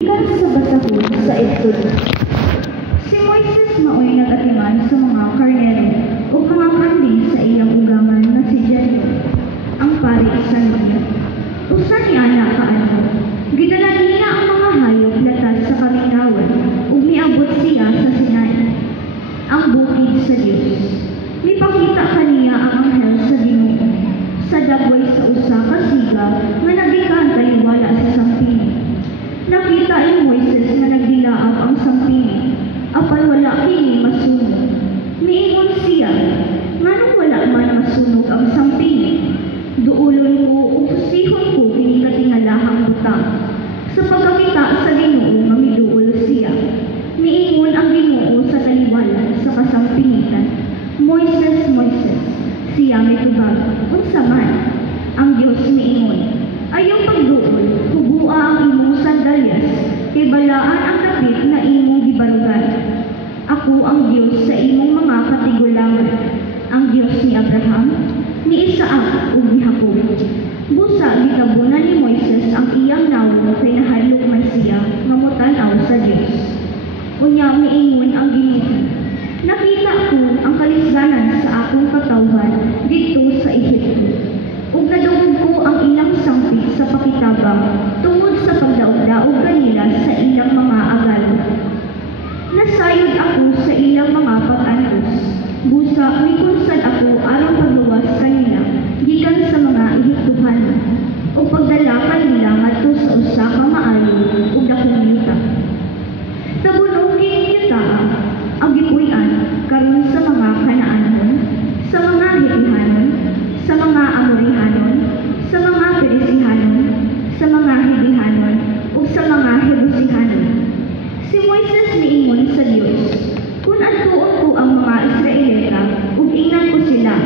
Ikan sa basahon sa Exodus. Si Moises maoy nagatiman sa mga karnero o mga kambing sa iyang ugaman na si Jethro, ang pari sa Libya. Usa niya na kaadto. Gidala niya ang mga hayop latas sa kamingawan ug miabot siya sa Sinai, ang bukid sa Dios. Mipakita kaniya ang anghel sa Ginoo sa dagway sa usa ka siga nga nagikan taliwala sa sampili. Nakita ni Moises na nagdilaab ang sampili, apan wala kini masunog. Miingon siya, nganong wala man masunog ang sampili? Duulon ko ug susihon ko kini katingalahang butang. Sa pagkakita sa Ginoo mamiduol siya. Miingon ang Ginoo sa taliwala sa kasampingitan, Moises, Moises. Siya mitubag, unsa man? Ang Dios miingon, ayaw pagduol, hugua ang imong sandalyas, kay balaan ang dapit na imong gibarugan. Ako ang Dios sa imong mga katigulangan, ang Dios ni Abraham, ni Isaac ug ni Jacob. Busa gitabunan ni Moises ang iyang nawo kay nahadlok man siya nga motanaw sa Dios. Unya miingon ang Ginoo, nakita ko ang kalisganan sa akong katawhan dito sa Ehipto, ug nadungog ko ang ilang sampit sa pakitabang tungod sa pagdaog-daog kanila sa ilang mga agalo. Nasayod ako sa ilang mga pag-antos. Busa mikunsan ako aron pagluwas kanila gikan sa mga Ehiptohan ug pagdala kanila ngadto sa usa ka maayo ug dakong yuta. Tabunog kini yuta ang gipuy-an karon sa mga Kanaanon, sa mga Hitihanon, sa mga Amorihanon, sa mga Perisihanon, sa mga Hivihanon, ug sa mga Jebusihanon. Si Moises miingon sa Dios, kung adtuon ko ang mga Israelita, ug ingnan ko sila,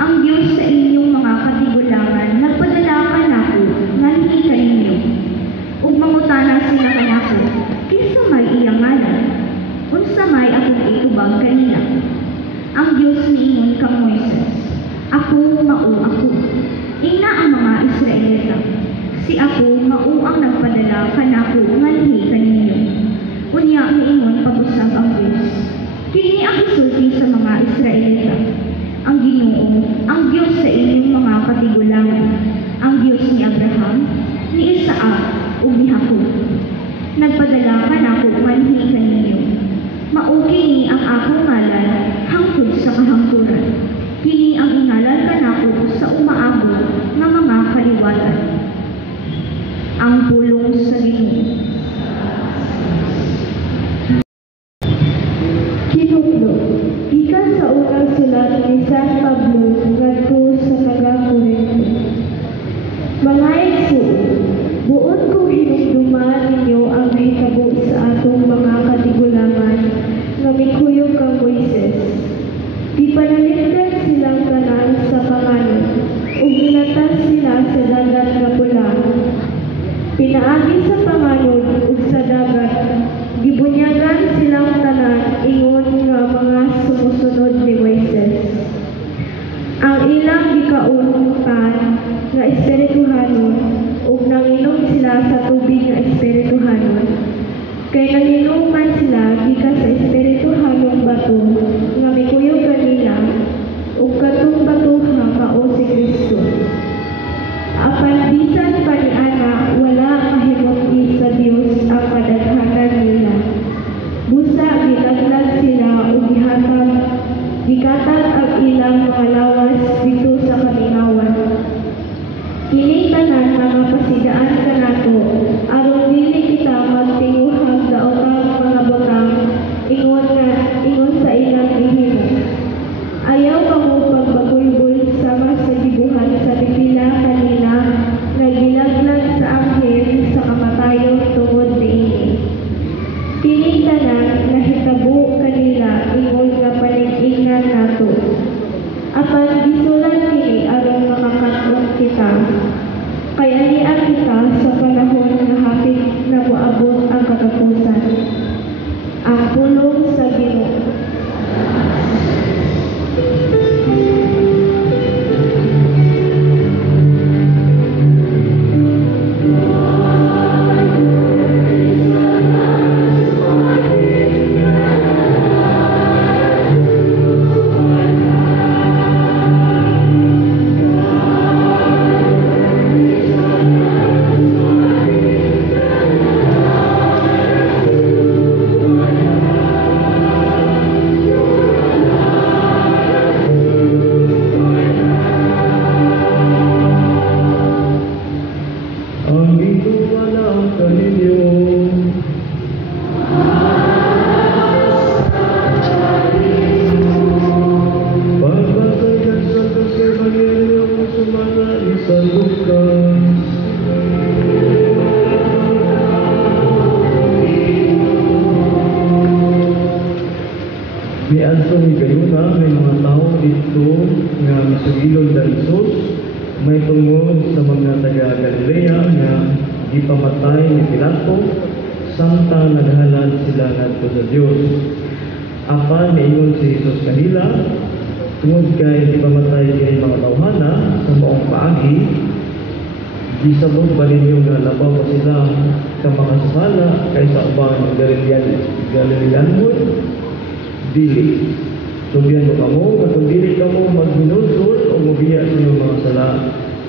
ang Dios sa inyong mga katigulangan, nagpadala ka nako, nganhi kaninyo. Ug mangutana sila kanako, kinsa may iyang ngalan? Unsa may akong itubag kanila? Ang Dios miingon kang Moises, ako mao ako. Ingna ang mga Israelita, si ako mao ang nagpadala kanako nganhi kaninyo. Unya miingon pag-usab ang Dios, kini ang isulti sa mga Israelita, ang Ginoo, ang Dios sa inyong mga katigulangan, ang Dios ni Abraham, ni Isaac ug ni Jacob. Nagpadala kanako nganhi kaninyo. Mao kini ang akong ngalan hangtod sa kahangturan. Kini ang ingalan kanako sa umaabot nga mga kaliwatan. Ang pulong sa Ginoo. Kinuklo, ikan sa unang sulat ni San Pablo ngadto sa taga-Corinto. Mga igsoon, buot kong hinumduman ninyo ang nahitabo sa atong mga katigulangan nga mikuyog kang Moises. Di panaligdan silang tanan sa panganod, ug ginatas sila sa dagat nga pula. Pinaagi sa panganod ug sa dagat, gibunyagan silang tanan ingon nga mga sumusunod ni Moises. Ang ilang gikaunutan nga espirituhanon ug nanginom sila sa tubig nga espirituhanon, kay nanginom man sila gikan sa espirituhanong bato nga mikuyog kanila ug katong bato nga mao si Kristo. Apan bisan pa niana wala mahimot-i sa Dios ang kadaghanan nila. Busa gilaglag sila ug gikatag ang ilang mga lawas dito sa kamingawan. Kini tanan mga pasidaan kanato aron dili kita magtinguhag daotang mga butang ingon sa ilang gihimo. Ayaw kamo pagbagulbol sama sa gibuhat sa pipila kanila nga gilaglag sa anghel sa kamatayon tungod niini. Kini tanan nahitabo kanila ingon nga panig-ingnan nato. Apan May adtong higayuna may mga tao dito nga misugilon dansos may tungod sa mga taga Galilea nga gipamatay ni Pilato samtang naghalad sila ngadto sa Dios. Apan niingon si Jesus kanila tungod kay gipamatay kini mga tawhana sa maong paagi gisabot ba ninyo nga labaw pa sila ka makasala kaysa ubang Galileanhon? Dili. Sumbihan mo kamo, kung dili kamo magminulsul o mabiya sa inyong mga sala,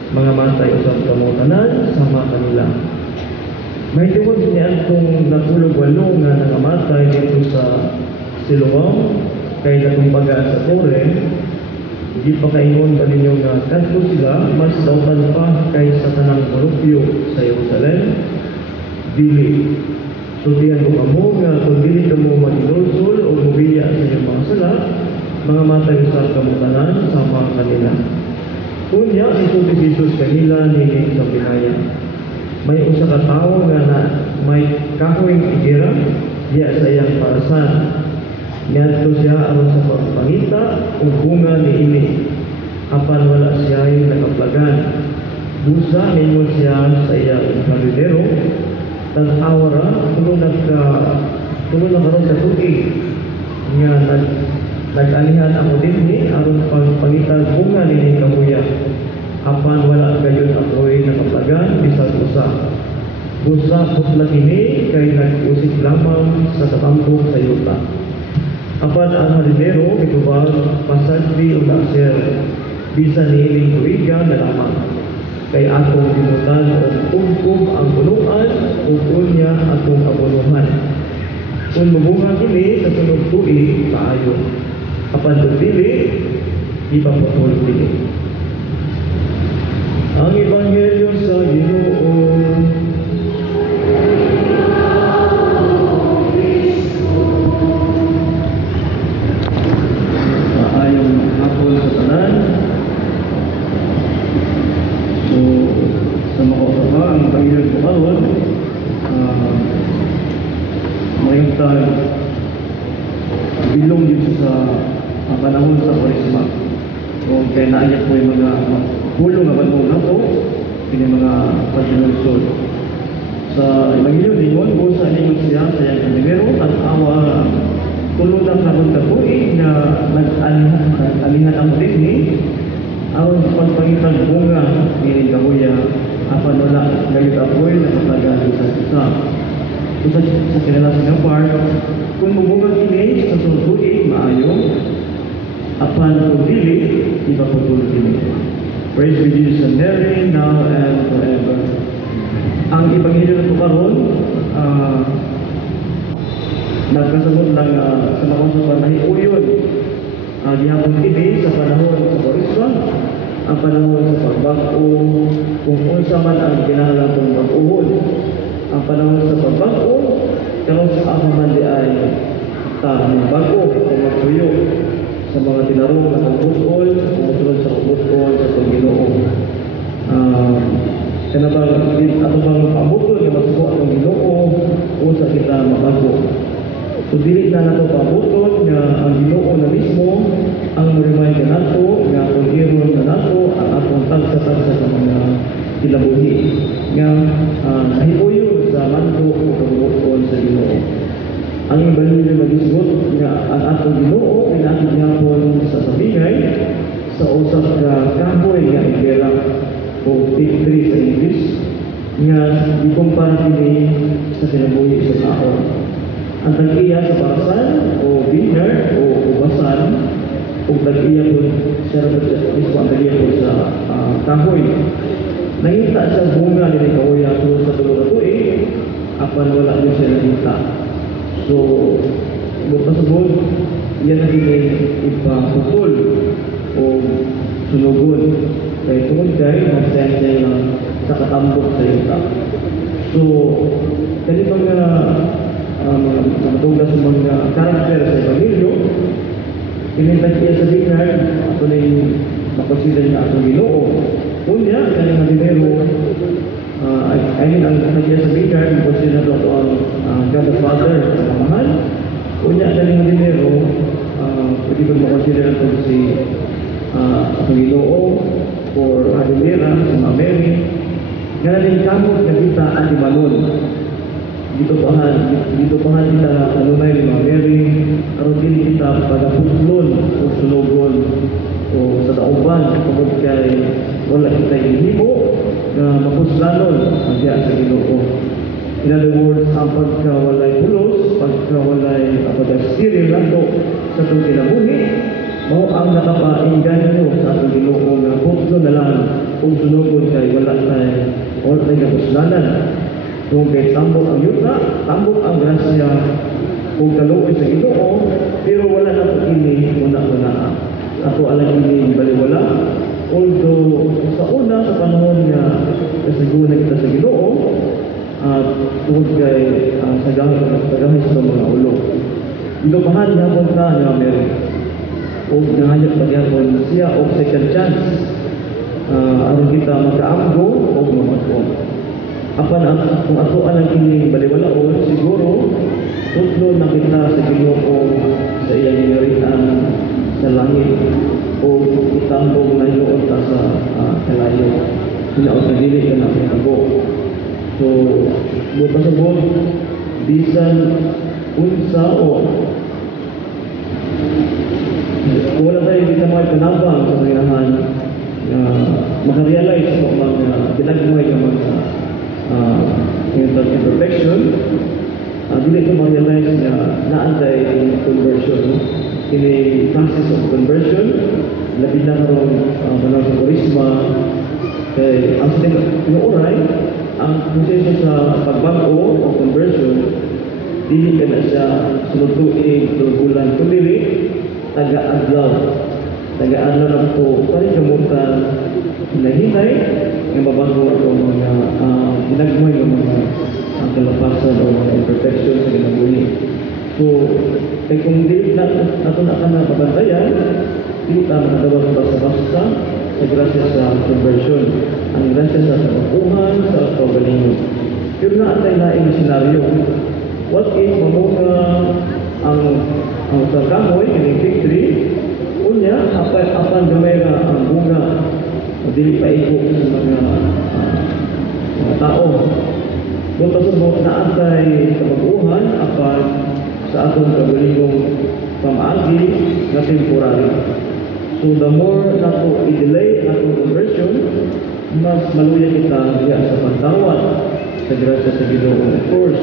mga matay usap kamo tanan, sama kanila. May tungod niya kung nakulog walo nga nangamatay dito sa Siloam, kay natumbaga sa Tore, di pa kaingon ba ninyo nga kanto sila, mas dautan pa kaysa tanang kolupyo sa Jerusalem? Dili. Sumbihan mo kamo nga kung dili kamo magminulsul o mabiya sa inyong mga sala, mga matay usap kamo tanan, sama kanila. Kunya, ito si Jesus kanila ni sa binaya. May usa ka tawo nga na may kahoyng igira, diya sa iyang parasan. Ngadto siya aron sa pagpangita o bunga ni ini. Apan wala siya yung nakaplagan. Busa ninyo siya sa iyang kalidero, tan-awara, tulo nagkaroon sa tubig. Nga nag-anihan ako din aron pagpangita bunga ni kamuya. Apan wala gayon ako'y nakaplagan bisag usa. Busa putla kini kay nag-usik lamang sa tatambok sa yuta. Apan ang halidero mitubag pasagdi o naksir bisan niiling tuiga na lamang. Kay atong gimutan o tugtog ang punuan o unya atong abunuhan. Kung mabunga kini sa sunod tuig kaayo. Apan kung dili, ipaputol dili. Ang Ebanghelyo sa Ginoo. Maayong hapon sa tanan. So, sa mga usapa, ang Ebanghelyo sa karon, mayroon tayo bilong dito sa panahon sa Kwaresma. So, kaya naayak po yung mga hulong na banong nato, yung mga pagkinulsol. Sa Ebanghelyo ningon, busa ningon siya sa iyang kanimero, at awa tulong ng karong katuig na nag-alihan ang rin aron sa pagpangitang bunga ni Kahuya, apan wala ngayon apoy na kapagaling sa isa. Sa kinalasan ng part, kung mabunga kini sa sunod tuig, maayo, apan kung dili, ipaputol kini. Praise be Jesus and Mary, now and forever. Ang Ebanghelyo na ito karon, nagkasabot lang sa mga usapan na hiuyon. Gihapon kini sa panahon sa Kwaresma, ang panahon sa pagbag-o, kung unsa man ang kinahanglan kong pag-uhod. Ang panahon sa pagbag-o, karon sa ako man di ay bago o magsuyo sa mga tinarong na pag-utol, umusunod sa pag-utol sa Panginoon. Kanabang ato bang pabutol na masuko ang Ginoo o sa kita mabago. So dili na nato pabutol nga ang Ginoo na mismo ang remind ka nato nga kung iron na nato ang atong tagsa-tagsa sa mga kilabuhi nga nahiuyo sa manto o pagbuton sa Ginoo. Ang Ebanghelyo magisgot nga ang atong Ginoo pinatid gapon sa sabingay sa usap ka kahoy nga igera o fig tree sa English nga ikumpara kini sa kinabuhi sa tao. Ang tag-iya sa parasan o vineyard o ubasan o tag-iya po siya ang tag-iya po sa kahoy. Nakita sa bunga ni Kahuya po sa tulong na tuig, apan wala din siya nakita. So, magpasabot, yan na din ipaputol o sunugon. Kaya tungod kayo, magsensya lang sa katambok sa yuta. So, kani mga matugas mga karakter sa Ebanghelyo, pinintag iya sa vineyard, ito na yung makonsider na atong Ginoo. Kunya, kanyang marinero, ang kanya sa vineyard, makonsider na ito ang God the Father, ang mahal. Kunya, kanyang marinero, kung makonsider ito si Panginoon or Aguilera, si Ma'am Mary, nga rin kamot na kita at imanon. Dito pahan kita kanunay ni Ma'am Mary, aron din kita pagaputlon o sulogon o sa dauban tungod kay wala kita ihimo na mapuslanon ang diya sa Ginoo. In other words, ang pagkawalay pulos, pagkawalay pag-steril nato sa itong kinabuhi, mao ang nakapainganyo sa atong Ginoo nga putlo na lang kung sunugon kay wala tayo kapuslanan. Kung kay tambok ang yuta, tambok ang grasya, kung kaluoy sa Ginoo, pero wala na po ini una-una. Ato alam ini baliwala. Although sa una, sa panahon nga kasigunan kita sa Ginoo, at tungkol kay sagahis sa mga ulo. Ilupahan niya kung ka niya meron. O nangayot pa niya kung siya o second chance. Aron kita magkaamgo o mamatong. Apan kung ako alang ining baliwala o siguro tutlo na kita sa Ginoo sa iyang ginarihan sa langit o itambong na inuot sa kalayo. Sinaot na dili ka na pinago. So, buta sa buwan, bisan unsa o wala tayo hindi na mga panabang sa mayroon makarealize sa mga pinagmuhay ng mga imperfection, hindi ko ma-realize na naantay conversion. Ini process of conversion, labi na karong manang sa Kurisma, kay ang sinuuray, ang proseso sa pagbago o conversion, dili ka na siya sunod-tuig, bulan, tumili, taga-adlaw. Taga-adlaw na po, parin kamutan, hinahinay, ng mabago o mga ginagmay ng mga kalapasan o mga imperfection sa ginabuhi. So, kaya kung dili na ito na ka na pabantayan, dili ta makadawag basta-basta sa grasya sa conversion. Ang grasya sa kapakuhan, sa pagalingon. Pero naantay laing senaryo. What if mamunga ang sarkamoy, yung victory, unya, apan gamay na ang bunga, o dili pa iko sa mga tao. Kung pasubok naantay kapakuhan, apan sa atong kagalingong pamaagi na temporary. So the more nato i-delay atong conversion, mas maluya kita diya sa pagtawad sa grasya sa Ginoo. Of course,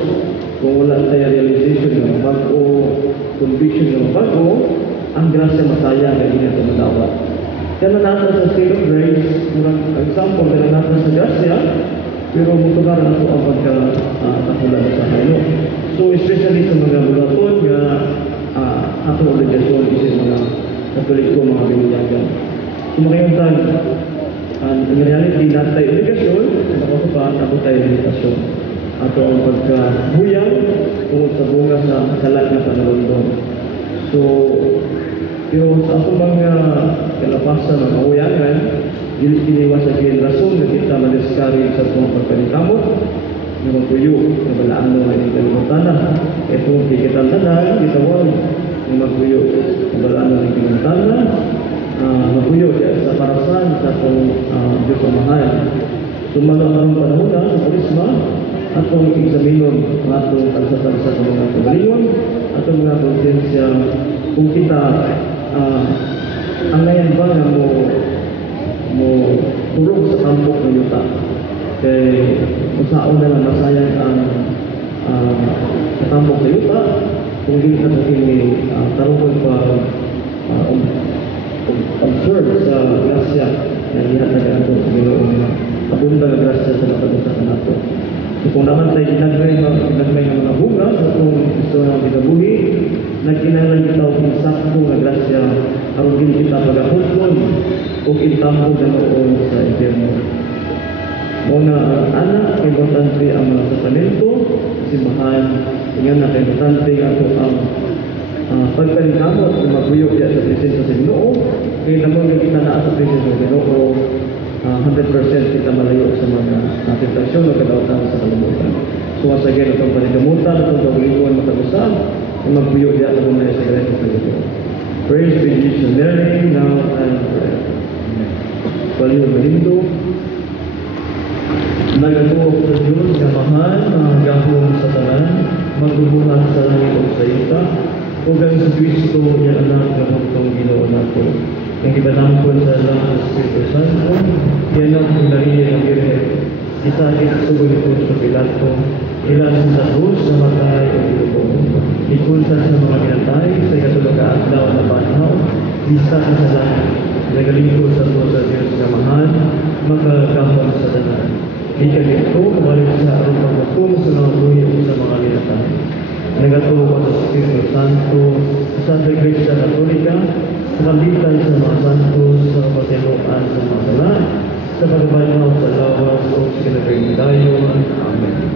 kung wala tayo realization ng bago, conviction ng bago, ang grasya masaya na hindi natin matawad. Kaya na nasa sa state of grace, example, kaya na nasa sa grasya, pero mutugar na ito ang pagkakakulan sa kayo. So especially sa mga bulaton nga atong obligasyon isip mga Katoliko, mga binuyagan. So makayuntan, in reality, natin tayo obligasyon, nakapapa, natin tayo limitasyon. Ato ang pagkabuyang kung sa bunga sa kasalat na panalondon. So, pero sa ato mga kalapasan ng kauyangan, dili kiniwas sa rason na kita ma-discourage sa mga pagkalikamot, na magpuyo, na balaan na mga kalimutan na. Ito, kikitantanan, kitawag, na magpuyo, na balaan na mga kalimutan na, magpuyo sa parasan sa itong Diyos ang mahal. So, mga panahon na sa Kurisma, atong examinon ang atong talsa-talsa sa mga kagalingon, atong mga konsensya, kung kita, ang ngayon ba na mo turog sa tampok ng yuta. Kaya usaon na lang masayang ang tampok sa yuta kung hindi na kini tarungan pa observe sa grasya na ihatag ako sa Ginoo na abunda na grasya sa napag-usapan nato. So kung naman tayo ginagmay ng mga bunga sa itong gusto ng kinabuhi, nagkinalang kita o pinsakto na grasya aron din kita pag-aputlon o kitambog na noon sa impyerno. Muna ang anak, importante ang mga sakramento, simbahan, ngayon na importante nga ito ang pagkalingamot na maguyok yan sa presensya sa Ginoo, kaya naman kita na sa presensya sa Ginoo, 100% kita malayo sa mga tentasyon o kadawatan sa kalimutan. So once again, itong panigamutan, itong paglingon matag-usap, na maguyok yan sa mga sa presensya sa Ginoo. Praise be to Mary, now and forever. Amen. Baliw Malindo, nagatuok sa Diyos nga mahal, mga gahong sa tanan, magbubuhat sa langit o sa ita, ug ang si Kristo niya anak nga mugtong Ginoo nato. Ang ibanangkon sa lang sa Espiritu Santo, yan ang Maria ng Birhen, isakit sugunipon sa Pilato, ilan sa krus na matay o ilubong, ikunsa sa mga ginatay sa ikatulugaan daw na banhaw, isa sa langit, nagalingkod sa to sa Diyos nga mahal, makagahon sa tanan. Ikalito, kabalik sa arong pagkatum sa mga buhay sa mga ginatay. Nagatuwa sa Espiritu Santo, sa Santa Iglesia Katolika, sa kambitan sa mga santos, sa kapatinuan sa mga sala, sa pagbabayaw sa lawas o sa kinagayudayon. Amen.